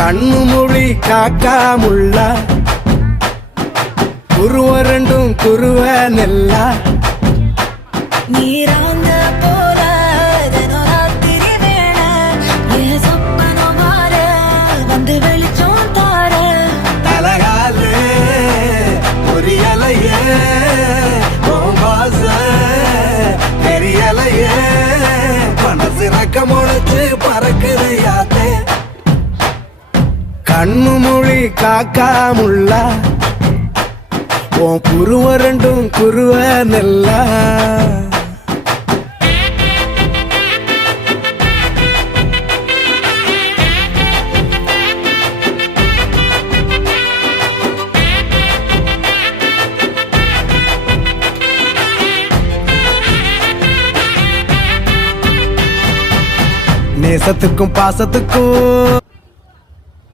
கண்ணு மொழி காக்காமுள்ள குருவ ரெண்டும் குருவ நெல்லா நீராங்க போல தினராத்திரி வேண என் சொப்பனம் மாற வந்து வெளிச்சம் தார தலகாலே பொரியலையே பாச தெரியலையே மனசு ரக்க முளைச்சு பறக்குது யாத்தே கண்ணு மொழி காக்காமுள்ள உன் குருவ ரெண்டும் குருவ நெல்லா நேசத்துக்கும் பாசத்துக்கும்